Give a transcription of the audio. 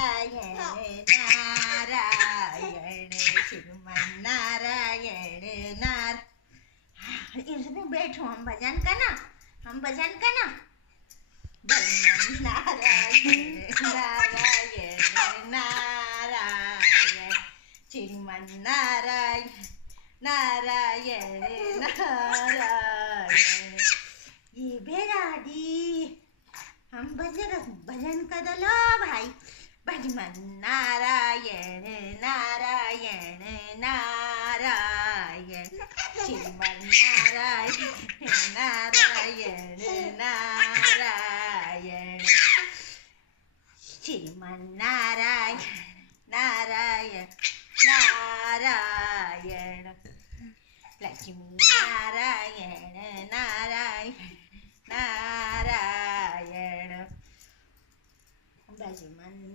नारायण नारायण श्रीमन नारायण इसमें बैठो हम भजन करना भजन नारायण नारायण नारायण श्रीमन नारायण नारायण नारायण ये बेराडी हम भजन कर लो भाई भजन नारायण नारायण नारायण श्रीमन नारायण नारायण नारायण श्रीमन नारायण नारायण नारायण लक्ष्मी नारायण नारायण नारायण भजन